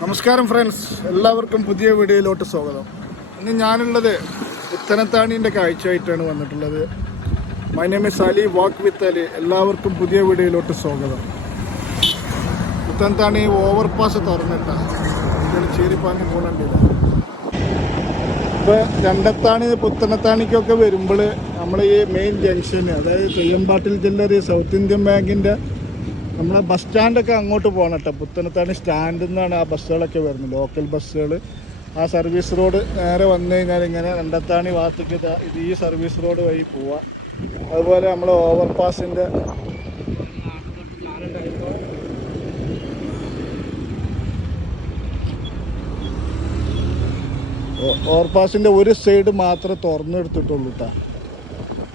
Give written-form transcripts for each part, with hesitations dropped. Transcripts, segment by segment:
നമസ്കാരം ഫ്രണ്ട്സ്, എല്ലാവർക്കും പുതിയ വീഡിയോയിലോട്ട് സ്വാഗതം. ഇന്ന് ഞാനുള്ളത് പുത്തനത്താണീൻ്റെ കാഴ്ചയായിട്ടാണ് വന്നിട്ടുള്ളത്. മൈ നെയിം ഈസ് അലി, വാക്ക് വിത്ത് അലി. എല്ലാവർക്കും പുതിയ വീഡിയോയിലോട്ട് സ്വാഗതം. പുത്തനത്താണി ഓവർപാസ് തുറന്നിട്ടാണ് ചേരിപ്പാഞ്ഞ് പോകുന്നുണ്ട്. ഇപ്പോൾ രണ്ടത്താണി പുത്തനത്താണിക്കൊക്കെ വരുമ്പോൾ നമ്മൾ ഈ മെയിൻ ജംഗ്ഷന്, അതായത് തെയ്യമ്പാട്ടിൽ ജില്ലയിൽ സൗത്ത് ഇന്ത്യൻ ബാങ്കിൻ്റെ നമ്മളെ ബസ് സ്റ്റാൻഡൊക്കെ അങ്ങോട്ട് പോകണം കേട്ടോ. പുത്തനത്താണി സ്റ്റാൻഡിൽ നിന്നാണ് ആ ബസ്സുകളൊക്കെ വരുന്നത്, ലോക്കൽ ബസ്സുകൾ. ആ സർവീസ് റോഡ് നേരെ വന്നു കഴിഞ്ഞാൽ ഇങ്ങനെ രണ്ടത്താണി ഭാഗത്തേക്ക് ഇത് ഈ സർവീസ് റോഡ് വഴി പോവാം. അതുപോലെ നമ്മൾ ഓവർപാസിൻ്റെ ഒരു സൈഡ് മാത്രമേ തുറന്നെടുത്തിട്ടുള്ളൂ കേട്ടോ.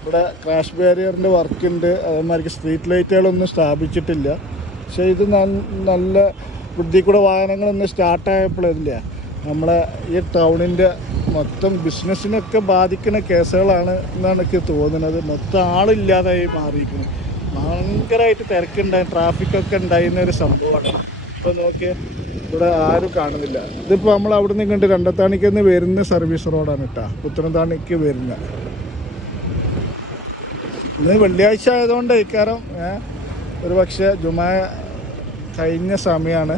ഇവിടെ ക്രാഷ് ബാരിയറിൻ്റെ വർക്കുണ്ട്. അതേമാതിരി സ്ട്രീറ്റ് ലൈറ്റുകളൊന്നും സ്ഥാപിച്ചിട്ടില്ല. പക്ഷേ ഇത് നല്ല ബുദ്ധി കൂടെ വാഹനങ്ങളൊന്നും സ്റ്റാർട്ടായപ്പോഴില്ല നമ്മളെ ഈ ടൗണിൻ്റെ മൊത്തം ബിസിനസ്സിനൊക്കെ ബാധിക്കുന്ന കേസുകളാണ് എന്നാണ് എനിക്ക് തോന്നുന്നത്. മൊത്തം ആളില്ലാതായി മാറിയിരിക്കുന്നു. ഭയങ്കരമായിട്ട് തിരക്കുണ്ടായി, ട്രാഫിക്കൊക്കെ ഉണ്ടായിരുന്ന ഒരു സംഭവമാണ്. ഇപ്പോൾ നോക്കിയാൽ ഇവിടെ ആരും കാണുന്നില്ല. ഇതിപ്പോൾ നമ്മൾ അവിടെ നിന്ന് കണ്ട് രണ്ടത്താണിക്ക് നിന്ന് വരുന്ന സർവീസ് റോഡാണ് കേട്ടോ, പുത്തനത്താണിക്ക് വരുന്ന. ഇന്ന് വെള്ളിയാഴ്ച ആയതുകൊണ്ട് ഇക്കാരം ഒരു പക്ഷേ ജുമാ കഴിഞ്ഞ സമയമാണ്.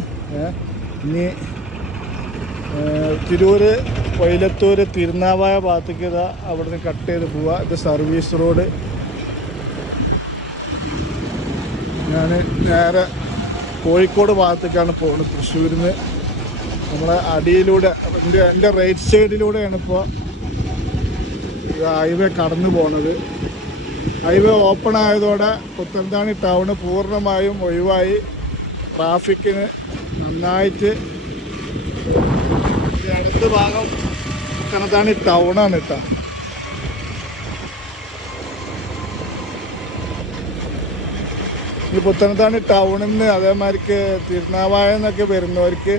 ഇനി തിരൂർ, കൊയിലത്തൂർ, തിരുനാവായ ഭാഗത്തേക്ക് ഇതാ അവിടെ നിന്ന് കട്ട് ചെയ്ത് പോവുക. ഇത് സർവീസ് റോഡ്. ഞാൻ നേരെ കോഴിക്കോട് ഭാഗത്തേക്കാണ് പോകുന്നത്. തൃശ്ശൂരിൽ നിന്ന് നമ്മളെ അടിയിലൂടെ എൻ്റെ റൈറ്റ് സൈഡിലൂടെയാണ് ഇപ്പോൾ ഹൈവേ കടന്നു പോകുന്നത്. ഹൈവേ ഓപ്പൺ ആയതോടെ പുത്തനത്താണി ടൗണ് പൂർണ്ണമായും ഒഴിവായി. ട്രാഫിക്കിന് നന്നായിട്ട് അടുത്ത ഭാഗം പുത്തനത്താണി ടൗണാണ് കേട്ടോ. ഈ പുത്തനത്താണി ടൗണിൽ നിന്ന് അതേമാതിരിക്ക് തിരുനാവായ എന്നൊക്കെ വരുന്നവർക്ക്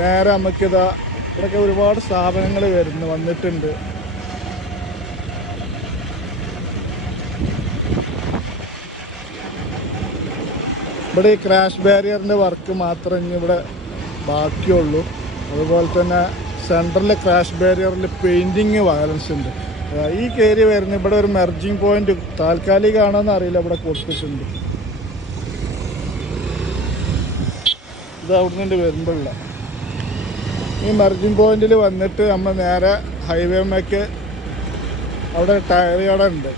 നേരെ നമുക്കിതാ ഇവിടെയൊക്കെ ഒരുപാട് സ്ഥാപനങ്ങൾ വന്നിട്ടുണ്ട്. ഇവിടെ ഈ ക്രാഷ് ബാരിയറിൻ്റെ വർക്ക് മാത്രമേ ഇനി ഇവിടെ ബാക്കിയുള്ളൂ. അതുപോലെ തന്നെ സെൻട്രലിലെ ക്രാഷ് ബാരിയറിൽ പെയിൻറ്റിങ് വയലൻസ് ഉണ്ട്. ഈ കയറി വരുന്ന ഇവിടെ ഒരു മെർജിങ് പോയിന്റ് താൽക്കാലികമാണോന്ന് അറിയില്ല, ഇവിടെ കൊടുത്തിട്ടുണ്ട്. ഇത് അവിടെ നിന്ന് വരുമ്പോഴുള്ള ഈ മെർജിങ് പോയിന്റിൽ വന്നിട്ട് നമ്മൾ നേരെ ഹൈവേമേക്ക് അവിടെ ടയർ കട ഉണ്ട്.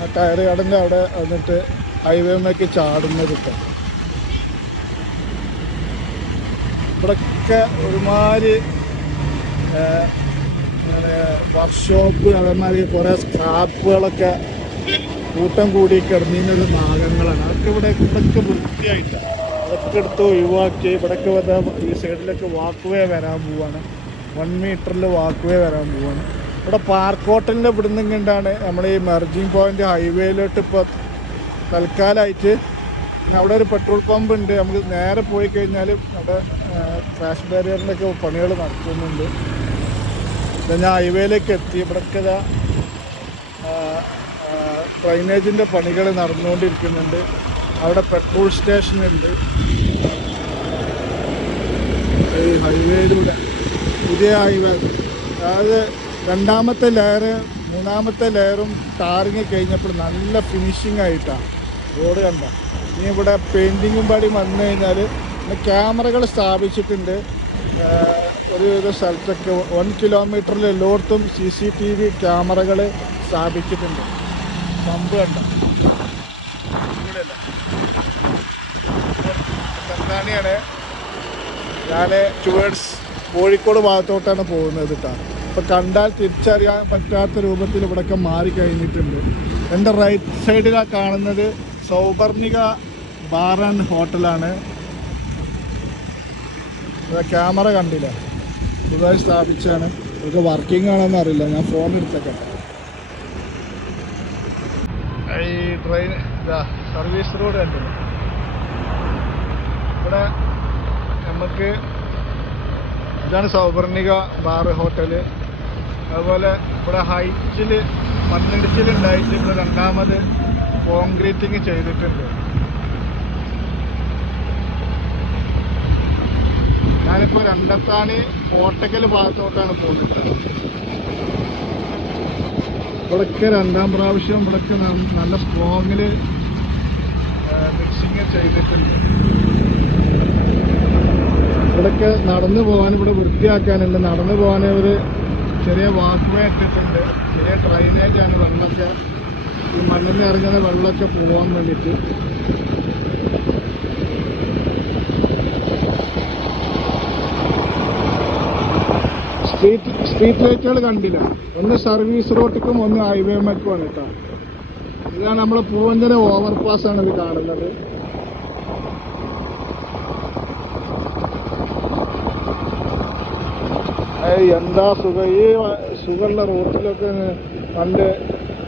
ആ ടയർ കടൻ്റെ അവിടെ വന്നിട്ട് ഹൈവേമേക്ക് ചാടുന്നത് കിട്ടും. ഇവിടെയൊക്കെ ഒരുമാതിരി വർക്ക്ഷോപ്പ്, അതേമാതിരി കുറേ സ്ക്രാപ്പുകളൊക്കെ കൂട്ടം കൂടി കിടന്നിരുന്ന ഭാഗങ്ങളാണ്. അതൊക്കെ ഇവിടെയൊക്കെ വൃത്തിയായിട്ടാണ്. അതൊക്കെ എടുത്ത് ഒഴിവാക്കി ഇവിടെയൊക്കെ ഈ സൈഡിലൊക്കെ വാക്ക് വേ വരാൻ പോവാണ്. 1 മീറ്ററിൽ വാക്ക് വേ വരാൻ പോവാണ്. ഇവിടെ പാർക്ക് ഹോട്ടലിൻ്റെ ഇവിടുന്ന് കണ്ടാണ് നമ്മൾ ഈ മെർജിങ് പോയിന്റ് ഹൈവേയിലോട്ട് ഇപ്പോൾ തൽക്കാലമായിട്ട്. അവിടെ ഒരു പെട്രോൾ പമ്പ് ഉണ്ട്. നമുക്ക് നേരെ പോയി കഴിഞ്ഞാൽ അവിടെ ക്രാഷ് ബാരിയറിൻ്റെ ഒക്കെ പണികൾ നടക്കുന്നുണ്ട്. ഞാൻ ഹൈവേയിലേക്ക് എത്തി. ഇവിടെയൊക്കെ ഡ്രൈനേജിൻ്റെ പണികൾ നടന്നുകൊണ്ടിരിക്കുന്നുണ്ട്. അവിടെ പെട്രോൾ സ്റ്റേഷനുണ്ട്. ഈ ഹൈവേയിലൂടെ പുതിയ ഹൈവേ, അതായത് രണ്ടാമത്തെ ലെയർ, മൂന്നാമത്തെ ലെയറും ടാറിങ് കഴിഞ്ഞപ്പോൾ നല്ല ഫിനിഷിംഗ് ആയിട്ടാണ് റോഡ് കണ്ട. ഇനി ഇവിടെ പെയിൻറ്റിങ്ങും പാടി വന്നു കഴിഞ്ഞാൽ ക്യാമറകൾ സ്ഥാപിച്ചിട്ടുണ്ട്. ഒരു സ്ഥലത്തൊക്കെ 1 കിലോമീറ്ററിൽ എല്ലായിടത്തും CCTV ക്യാമറകൾ സ്ഥാപിച്ചിട്ടുണ്ട്. സംഭവം കണ്ട ഇവിടെയല്ല, തന്നെയാണ്. ഞാൻ ടുവേർഡ്സ് കോഴിക്കോട് ഭാഗത്തോട്ടാണ് പോകുന്നത് കേട്ടോ. ഇപ്പോൾ കണ്ടാൽ തിരിച്ചറിയാൻ പറ്റാത്ത രൂപത്തിൽ ഇവിടെയൊക്കെ മാറിക്കഴിഞ്ഞിട്ടുണ്ട്. എൻ്റെ റൈറ്റ് സൈഡിലാണ് കാണുന്നത് സൗപർണിക ബാർ ആൻഡ് ഹോട്ടലാണ്. ക്യാമറ കണ്ടില്ല, പുതുതായി സ്ഥാപിച്ചാണ്. ഇതൊക്കെ വർക്കിംഗ് ആണെന്ന് അറിയില്ല. ഞാൻ ഫോൺ എടുത്തേക്കാം. ഈ ട്രെയിൻ സർവീസ് റോഡ് കണ്ടില്ല. ഇവിടെ നമുക്ക് ഇതാണ് സൗപർണിക ബാർ ഹോട്ടല്. അതുപോലെ ഇവിടെ ഹൈറ്റിൽ മണ്ണിടിച്ചിലുണ്ടായിട്ട് ഇവിടെ രണ്ടാമത് കോൺക്രീറ്റിങ് ചെയ്തിട്ടുണ്ട്. ഞാനിപ്പോൾ രണ്ടത്താണി കോട്ടക്കൽ ഭാഗത്തോട്ടാണ് പോകുന്നത്. ഇവിടൊക്കെ രണ്ടാം പ്രാവശ്യം ഇവിടൊക്കെ നല്ല സ്ട്രോങ്ങിൽ മിക്സിങ് ചെയ്തിട്ടുണ്ട്. ഇവിടൊക്കെ നടന്നു പോകാൻ, ഇവിടെ വൃത്തിയാക്കാനുണ്ട്. നടന്നു പോകാൻ ഒരു ചെറിയ വാക്ക്വേ ഇട്ടിട്ടുണ്ട്. ചെറിയ ഡ്രൈനേജാണ്. വെള്ളമൊക്കെ ഈ മണ്ണിൽ ഇറങ്ങുന്ന വെള്ളമൊക്കെ പോകാൻ വേണ്ടിയിട്ട്. സ്ട്രീറ്റ് ലൈറ്റുകൾ കണ്ടില്ല. ഒന്ന് സർവീസ് റോഡിലേക്കും ഒന്ന് ഹൈവേമേക്കുമാണ് കേട്ടോ. ഇതാണ് നമ്മൾ പൂവഞ്ചന ഓവർപാസാണ് ഇത് കാണുന്നത്. എന്താ സുഖം! ഈ സുഖമുള്ള റോട്ടിലൊക്കെ പണ്ട്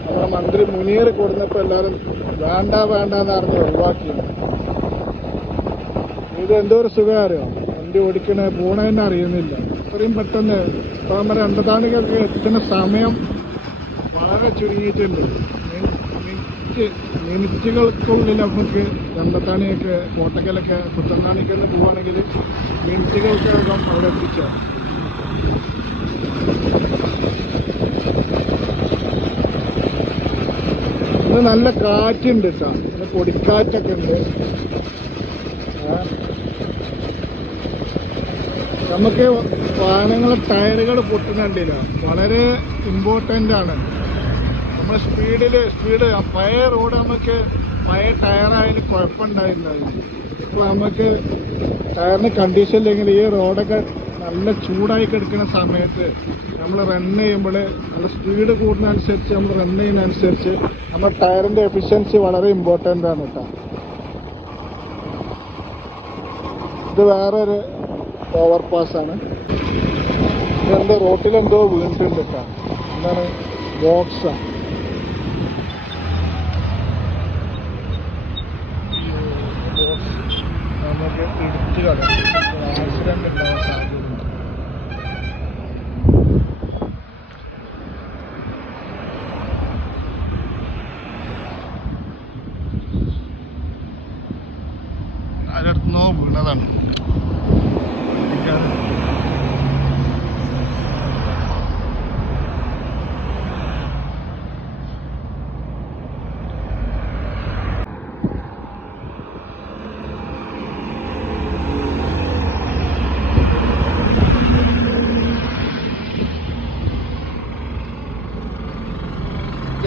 നമ്മുടെ മന്ത്രി മുനീർ കൊടുന്നപ്പോൾ എല്ലാവരും വേണ്ട വേണ്ടെന്ന് അറിഞ്ഞ് ഒഴിവാക്കി. ഇത് എന്തോ ഒരു സുഖം അറിയോ? വണ്ടി ഓടിക്കണ പോണതന്നെ അറിയുന്നില്ല. ഇത്രയും പെട്ടെന്ന് ഇപ്പം നമ്മുടെ രണ്ടത്താണിക്കൊക്കെ എത്തുന്ന സമയം വളരെ ചുരുങ്ങിയിട്ടുണ്ട്. മിനിറ്റുകൾക്കുള്ളിൽ നമുക്ക് രണ്ടത്താണിയൊക്കെ കോട്ടക്കലൊക്കെ പുത്തങ്ങാണിക്കൊന്ന് പോവുകയാണെങ്കിൽ മിനിറ്റുകൾക്കകം അവിടെ എത്തിച്ചാൽ. ഇന്ന് നല്ല കാറ്റുണ്ട് കേട്ടോ. പിന്നെ പൊടിക്കാറ്റൊക്കെ ഉണ്ട്. നമുക്ക് വാഹനങ്ങളെ ടയറുകൾ പൊട്ടുന്നുണ്ടില്ല. വളരെ ഇമ്പോർട്ടൻ്റ് ആണ്. നമ്മൾ സ്പീഡ് പഴയ റോഡ് നമുക്ക് പഴയ ടയറായാലും കുഴപ്പമുണ്ടായിരുന്നില്ല. ഇപ്പോൾ നമുക്ക് ടയറിന് കണ്ടീഷൻ ഇല്ലെങ്കിൽ ഈ റോഡൊക്കെ നല്ല ചൂടായി കിടക്കുന്ന സമയത്ത് നമ്മൾ റൺ ചെയ്യുമ്പോൾ നല്ല സ്പീഡ് കൂടുന്നതനുസരിച്ച് നമ്മൾ റൺ ചെയ്യുന്നതനുസരിച്ച് നമ്മുടെ ടയറിൻ്റെ എഫിഷ്യൻസി വളരെ ഇമ്പോർട്ടൻ്റ് ആണ് കേട്ടോ. ഇത് വേറൊരു ഓവർപാസാണ്. ഇതെന്തോ റോട്ടിലെന്തോ വീണിട്ടുണ്ട് കേട്ടോ. എന്താണ്? ബോക്സാണ്. നമുക്ക് ഇടിച്ച് കളയാം. ആക്സിഡന്റ് ഉണ്ടാവാൻ സാധ്യതയുണ്ട്. ആരടുത്തുനിന്നോ വീണതാണ്.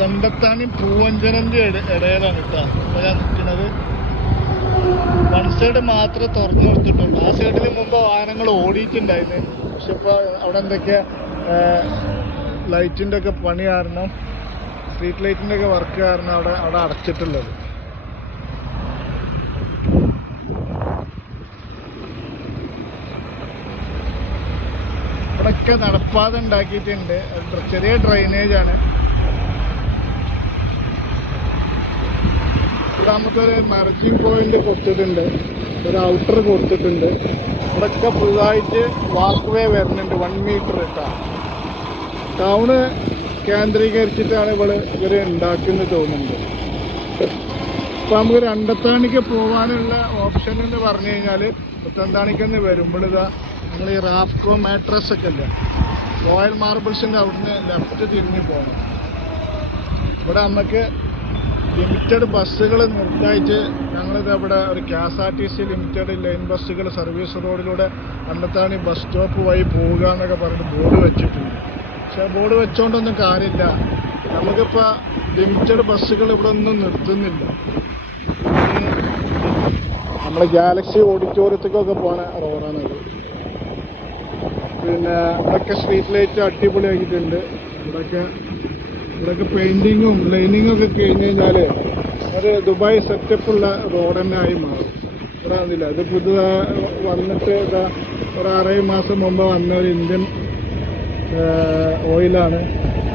രണ്ടത്താണി പൂവഞ്ചനന്റെ ഇടയിലാണ് കേട്ടോ ഇപ്പൊ ഞാൻ നിൽക്കുന്നത്. വൺ സൈഡ് മാത്രമേ തുറന്നു കൊടുത്തിട്ടുള്ളൂ. ആ സൈഡിൽ മുമ്പ് വാഹനങ്ങൾ ഓടിയിട്ടുണ്ടായിരുന്നു. പക്ഷെ ഇപ്പോൾ അവിടെ എന്തൊക്കെ ലൈറ്റിൻ്റെ ഒക്കെ പണി കാരണം, സ്ട്രീറ്റ് ലൈറ്റിൻ്റെ ഒക്കെ വർക്ക് കാരണം അവിടെ അടച്ചിട്ടുള്ളത്. ഇവിടെയൊക്കെ നടപ്പാത ഉണ്ടാക്കിയിട്ടുണ്ട്. ചെറിയ ഡ്രൈനേജാണ്. ഇവിടെ നമുക്കൊരു മെർജിങ് പോയിന്റ് കൊടുത്തിട്ടുണ്ട്, ഒരു ഔട്ടർ കൊടുത്തിട്ടുണ്ട്. ഇവിടെയൊക്കെ ഫുള്ളായിട്ട് വാക്ക് വേ വരുന്നുണ്ട്. 1 മീറ്റർ കേട്ടോ. ടൗണ് കേന്ദ്രീകരിച്ചിട്ടാണ് ഇവർ ഉണ്ടാക്കുന്നത് തോന്നുന്നുണ്ട്. ഇപ്പം നമുക്ക് രണ്ടത്താണിക്ക് പോകാനുള്ള ഓപ്ഷൻ എന്ന് പറഞ്ഞു കഴിഞ്ഞാൽ പുത്തന്താണിക്കെന്ന് വരുമ്പോൾ ഇതാ നമ്മൾ ഈ റാഫ്കോ മാട്രസ് ഒക്കെ ഇല്ല, റോയൽ മാർബിൾസിൻ്റെ അവിടുന്ന് ലെഫ്റ്റ് തിരിഞ്ഞ് പോകണം. ഇവിടെ നമുക്ക് ലിമിറ്റഡ് ബസ്സുകൾ നിർത്തിയിട്ട് ഞങ്ങളിത് അവിടെ ഒരു KSRTC ലിമിറ്റഡ് ലൈൻ ബസ്സുകൾ സർവീസ് റോഡിലൂടെ രണ്ടത്താണി ബസ് സ്റ്റോപ്പ് വഴി പോവുക എന്നൊക്കെ പറഞ്ഞിട്ട് ബോർഡ് വെച്ചിട്ടുണ്ട്. പക്ഷേ ബോർഡ് വെച്ചോണ്ടൊന്നും കാര്യമില്ല. നമുക്കിപ്പോൾ ലിമിറ്റഡ് ബസ്സുകൾ ഇവിടെ ഒന്നും നിർത്തുന്നില്ല. നമ്മൾ ഗാലക്സി ഓഡിറ്റോറിയത്തേക്കൊക്കെ പോണ റോഡാണത്. പിന്നെ ഇവിടെയൊക്കെ സ്ട്രീറ്റ് ലൈറ്റ് അടിപൊളിയാക്കിയിട്ടുണ്ട്. ഇവിടെയൊക്കെ പെയിൻറ്റിങ്ങും ലൈനിങ്ങും ഒക്കെ കഴിഞ്ഞ് കഴിഞ്ഞാൽ ഒരു ദുബായ് സെറ്റപ്പുള്ള റോഡ് തന്നെ ആയി മാറും. ഇവിടെ വന്നില്ല, ഇത് പുതുതായി വന്നിട്ട് ഇതാ ഒരു 6-7 മാസം മുമ്പ് വന്ന ഒരു ഇന്ത്യൻ ഓയിലാണ്.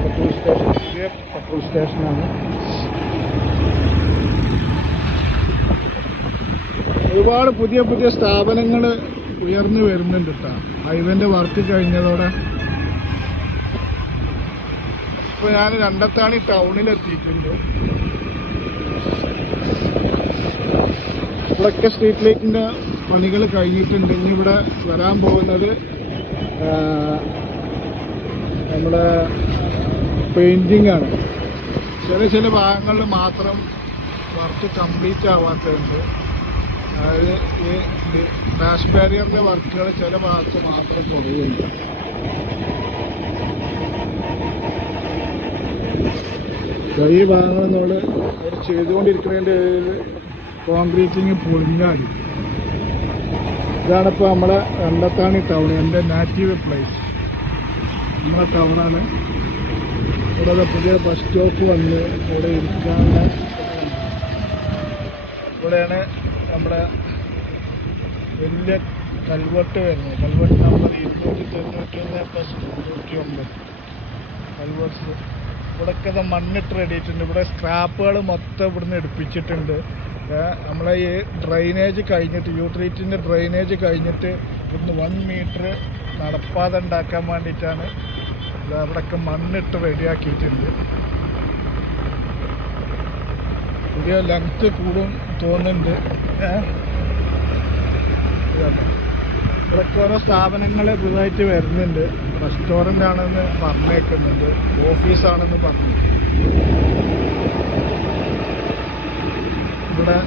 പെട്രോൾ സ്റ്റേഷൻ, പുതിയ പെട്രോൾ സ്റ്റേഷനാണ്. ഒരുപാട് പുതിയ പുതിയ സ്ഥാപനങ്ങൾ ഉയർന്നു വരുന്നുണ്ട് കേട്ടോ. ഹൈവേൻ്റെ വർക്ക് കഴിഞ്ഞതോടെ ഇപ്പോൾ ഞാൻ രണ്ടത്താണി ടൗണിലെത്തിയിട്ടുണ്ട്. ഇവിടെയൊക്കെ സ്ട്രീറ്റ് ലൈറ്റിൻ്റെ പണികൾ കഴിഞ്ഞിട്ടുണ്ട്. ഇനി ഇവിടെ വരാൻ പോകുന്നത് നമ്മുടെ പെയിൻറ്റിങ് ആണ്. ചില ഭാഗങ്ങളിൽ മാത്രം വർക്ക് കംപ്ലീറ്റ് ആവാത്തതുണ്ട്. അതായത് ഈ ക്രാഷ് ബാരിയറിൻ്റെ വർക്കുകൾ ചില ഭാഗത്ത് മാത്രം കുറയുന്നുണ്ട്. ഈ ഭാഗങ്ങൾ നമ്മൾ ചെയ്തുകൊണ്ടിരിക്കുന്നതിൻ്റെ കോൺക്രീറ്റിങ് പൊളിഞ്ഞാടി. ഇതാണിപ്പോൾ നമ്മളെ രണ്ടത്താണി ടൗൺ, എൻ്റെ നാറ്റീവ് പ്ലേസ്. നമ്മളെ ടൗണാണ്. ഇവിടെ പുതിയ ബസ് സ്റ്റോപ്പ് വന്ന് ഇവിടെ ഇരിക്കാനുള്ള ഇവിടെയാണ് നമ്മുടെ വലിയ കൽവെട്ട് വരുന്നത്. കൽവെട്ട് നമ്പർ 291+99 കൽവെട്ട്സ്. ഇവിടെയൊക്കെ മണ്ണിട്ട് റെഡിയിട്ടുണ്ട്. ഇവിടെ സ്ക്രാപ്പുകൾ മൊത്തം ഇവിടുന്ന് എടുപ്പിച്ചിട്ടുണ്ട്. നമ്മളെ ഈ ഡ്രെയിനേജ് കഴിഞ്ഞിട്ട് യൂട്രീറ്റിൻ്റെ ഡ്രെയിനേജ് കഴിഞ്ഞിട്ട് ഇവിടുന്ന് 1 മീറ്റർ നടപ്പാത ഉണ്ടാക്കാൻ വേണ്ടിയിട്ടാണ് അവിടെയൊക്കെ മണ്ണിട്ട് റെഡിയാക്കിയിട്ടുണ്ട്. പുതിയ ലെങ്ത്ത് കൂടും തോന്നുന്നുണ്ട്. ഇവിടെയൊക്കെ ഓരോ സ്ഥാപനങ്ങൾ പുതുതായിട്ട് വരുന്നുണ്ട്. റെസ്റ്റോറൻ്റ് ആണെന്ന് പറഞ്ഞേക്കുന്നുണ്ട്, ഓഫീസാണെന്ന് പറഞ്ഞു. ഇവിടെ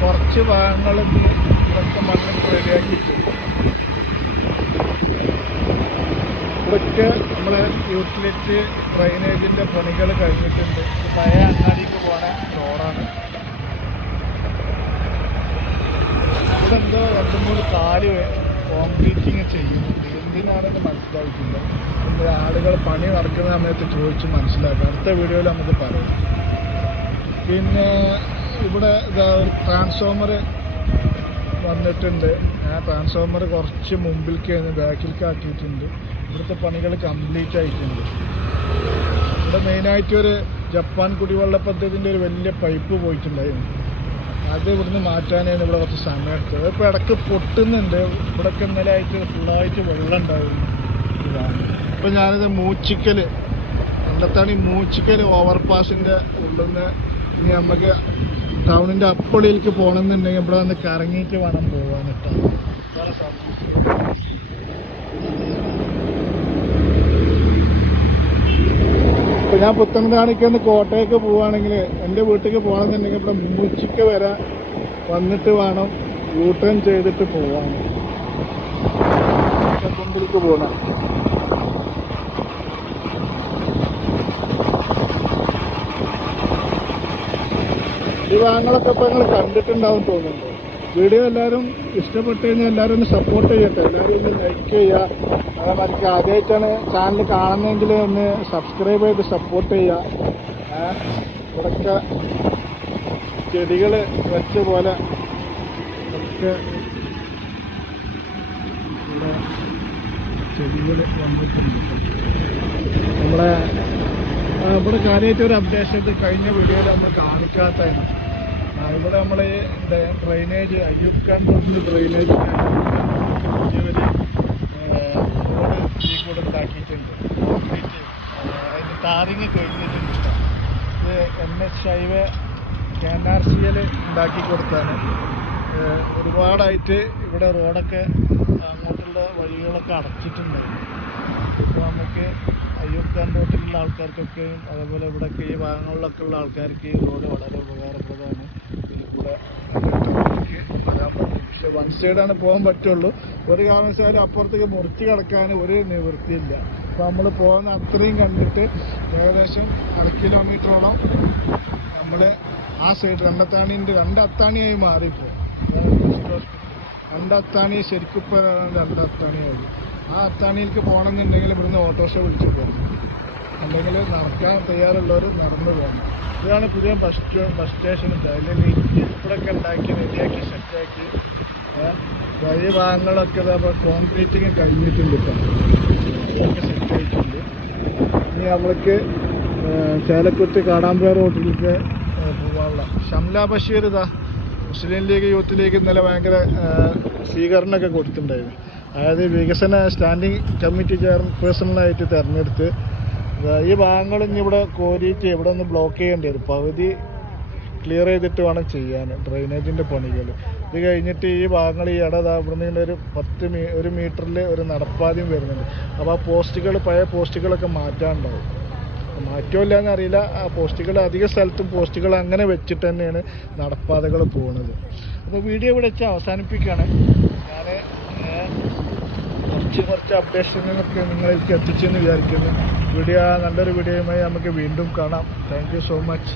കുറച്ച് ഭാഗങ്ങളിൽ ഇവിടുത്തെ മണ്ണിട്ട് റെഡിയാക്കിയിട്ടുണ്ട്. ഇവിടൊക്കെ നമ്മളെ യൂട്ടിലിറ്റി ഡ്രെയിനേജിൻ്റെ പണികൾ കഴിഞ്ഞിട്ടുണ്ട്. ഇത് പഴയ അങ്ങാടിക്ക് പോണ റോഡാണ്. ഇവിടെ എന്തോ 2-3 കാല് കോൺക്രീറ്റിങ് ചെയ്യുന്നുണ്ട്. എന്തിനാണെന്ന് മനസ്സിലായിട്ടില്ല. ആളുകൾ പണി നടക്കുന്ന സമയത്ത് ചോദിച്ച് മനസ്സിലാക്കാം. അടുത്ത വീഡിയോയിൽ നമുക്ക് പറയാം. പിന്നെ ഇവിടെ ഒരു ട്രാൻസ്ഫോമർ വന്നിട്ടുണ്ട്. ആ ട്രാൻസ്ഫോമർ കുറച്ച് മുമ്പിലേക്ക് ബാക്കിലേക്ക് ആക്കിയിട്ടുണ്ട്. ഇവിടുത്തെ പണികൾ കംപ്ലീറ്റ് ആയിട്ടുണ്ട്. ഇവിടെ മെയിനായിട്ടൊരു ജപ്പാൻ കുടിവെള്ള പദ്ധതിൻ്റെ ഒരു വലിയ പൈപ്പ് പോയിട്ടുണ്ടായിരുന്നു. അത് ഇവിടുന്ന് മാറ്റാനാണ് ഇവിടെ കുറച്ച് സമയം എടുത്തത്. ഇപ്പോൾ ഇടയ്ക്ക് പൊട്ടുന്നുണ്ട്. ഇവിടെയൊക്കെ ഇന്നലെ ആയിട്ട് ഫുള്ളായിട്ട് വെള്ളം ഉണ്ടായിരുന്നു. ഇതാണ് ഇപ്പോൾ ഞാനിത് മൂച്ചിക്കൽ രണ്ടത്താണി മൂച്ചിക്കൽ ഓവർപാസിൻ്റെ ഉള്ളിൽ നിന്ന് ഇനി നമുക്ക് ടൗണിൻ്റെ അപ്പുള്ളിലേക്ക് പോകണമെന്നുണ്ടെങ്കിൽ ഇവിടെ വന്ന് കറങ്ങിയിട്ട് വേണം പോകാൻ കേട്ടോ. ഇപ്പം ഞാൻ പുത്തനത്താണിക്ക് കോട്ടയ്ക്ക് പോവുകയാണെങ്കിൽ എൻ്റെ വീട്ടിലേക്ക് പോകണമെന്നുണ്ടെങ്കിൽ ഇവിടെ മൂച്ചിക്ക വരെ വന്നിട്ട് വേണം യൂട്ടേൺ ചെയ്തിട്ട് പോവാൻ. കുണ്ടിലേക്ക് പോകണം. ഈ ഭാഗങ്ങളൊക്കെ ഇപ്പോൾ നിങ്ങൾ കണ്ടിട്ടുണ്ടാവും തോന്നുന്നുണ്ട്. വീഡിയോ എല്ലാവരും ഇഷ്ടപ്പെട്ട് കഴിഞ്ഞാൽ എല്ലാവരും ഒന്ന് സപ്പോർട്ട് ചെയ്യട്ടെ. എല്ലാവരും ഒന്ന് ലൈക്ക് ചെയ്യുക. അതേമാതിരി ആദ്യമായിട്ടാണ് ചാനൽ കാണുന്നതെങ്കിൽ ഒന്ന് സബ്സ്ക്രൈബ് ചെയ്ത് സപ്പോർട്ട് ചെയ്യുക. ഇവിടെയൊക്കെ ചെടികൾ വെച്ച പോലെ ഒക്കെ ഇവിടെ ചെടികൾ വന്നിട്ടുണ്ട്. നമ്മളെ ഇവിടെ കാര്യമായിട്ട് ഒരു അപ്ഡേഷൻ കഴിഞ്ഞ വീഡിയോയിൽ നമ്മൾ കാണിക്കാത്തതാണ്. ഇവിടെ നമ്മൾ ഡ്രെയിനേജ് അയ്യൂബ് ഖാൻ റോഡിൽ ഡ്രെയിനേജ് റോഡ് ഈ കൂടെ ഉണ്ടാക്കിയിട്ടുണ്ട്. അതിന് ടാറിങ് കഴിഞ്ഞിട്ടുണ്ട്. ഇത് NH ഹൈവേ KNRCL ഉണ്ടാക്കി കൊടുത്താണ്. ഒരുപാടായിട്ട് ഇവിടെ റോഡൊക്കെ അങ്ങോട്ടുള്ള വഴികളൊക്കെ അടച്ചിട്ടുണ്ടായിരുന്നു. ഇപ്പോൾ നമുക്ക് അയ്യൂബ് ഖാൻ റോഡിലുള്ള ആൾക്കാർക്കൊക്കെയും അതേപോലെ ഇവിടെയൊക്കെ ഈ ഭാഗങ്ങളിലൊക്കെ ഉള്ള ആൾക്കാർക്ക് ഈ റോഡ് വളരെ ഉപകാരപ്രദമാണ്. ഇതിൽ കൂടെ വരാൻ പറ്റും. പക്ഷെ 1 സൈഡാണ് പോകാൻ പറ്റുള്ളൂ. ഒരു കാരണവശാലും അപ്പുറത്തേക്ക് മുറിച്ച് കിടക്കാൻ ഒരു നിവൃത്തിയില്ല. അപ്പോൾ നമ്മൾ പോകുന്ന അത്രയും കണ്ടിട്ട് ഏകദേശം 1 കിലോമീറ്ററോളം നമ്മൾ ആ സൈഡ് രണ്ടത്താണീൻ്റെ 2 അത്താണിയായി മാറിപ്പോൾ. 2 അത്താണി ശരിക്കും ഇപ്പോൾ 2 അത്താണിയായി. ആ അത്താണിയിലേക്ക് പോകണമെന്നുണ്ടെങ്കിൽ ഇവിടുന്ന് ഓട്ടോറിക്ഷ വിളിച്ച് പോകണം. അല്ലെങ്കിൽ നടക്കാൻ തയ്യാറുള്ളവർ നടന്നു പോകണം. ഇതാണ് പുതിയ ബസ് സ്റ്റേഷൻ. അതിൽ ഇവിടെയൊക്കെ ഉണ്ടാക്കി റെഡിയാക്കി സെറ്റാക്കി വഴി ഭാഗങ്ങളൊക്കെ അപ്പോൾ കോൺക്രീറ്റിങ് കഴിഞ്ഞിട്ടുണ്ട്. ഇപ്പം ഇതൊക്കെ സെറ്റായിട്ടുണ്ട്. ഇനി നമ്മൾക്ക് ചേലക്കുത്ത് കാടാമ്പുഴ റോഡിലേക്ക് പോകാനുള്ള ഷംല ബഷീർ മുസ്ലിം ലീഗ് യൂത്ത് ലീഗ് ഇന്നലെ ഭയങ്കര സ്വീകരണമൊക്കെ കൊടുത്തിട്ടുണ്ടായിരുന്നു. അതായത് വികസന സ്റ്റാൻഡിങ് കമ്മിറ്റി ചെയർപേഴ്സണലായിട്ട് തിരഞ്ഞെടുത്ത് ഈ ഭാഗങ്ങൾ ഇനി ഇവിടെ കോരിയിട്ട് ഇവിടെ ഒന്ന് ബ്ലോക്ക് ചെയ്യേണ്ടി വരും. പകുതി ക്ലിയർ ചെയ്തിട്ട് വേണം ചെയ്യാൻ ഡ്രെയിനേജിൻ്റെ പണികൾ. ഇത് കഴിഞ്ഞിട്ട് ഈ ഭാഗങ്ങൾ ഈ ഇവിടുന്ന് ഇങ്ങനെ ഒരു 1 മീറ്ററിൽ ഒരു നടപ്പാതയും വരുന്നുണ്ട്. അപ്പോൾ ആ പോസ്റ്റുകൾ, പഴയ പോസ്റ്റുകളൊക്കെ മാറ്റാനുണ്ടാവും. മാറ്റമില്ല എന്നറിയില്ല. ആ പോസ്റ്റുകൾ അധിക സ്ഥലത്തും പോസ്റ്റുകൾ അങ്ങനെ വെച്ചിട്ട് തന്നെയാണ് നടപ്പാതകൾ പോകുന്നത്. അപ്പോൾ വീഡിയോ ഇവിടെ വെച്ച് അവസാനിപ്പിക്കുകയാണ്. ഞാൻ കുറച്ച് അപ്ഡേഷനൊക്കെ നിങ്ങളിലേക്ക് എത്തിച്ചെന്ന് വിചാരിക്കുന്നു. നല്ലൊരു വീഡിയോയുമായി നമുക്ക് വീണ്ടും കാണാം. Thank you so much.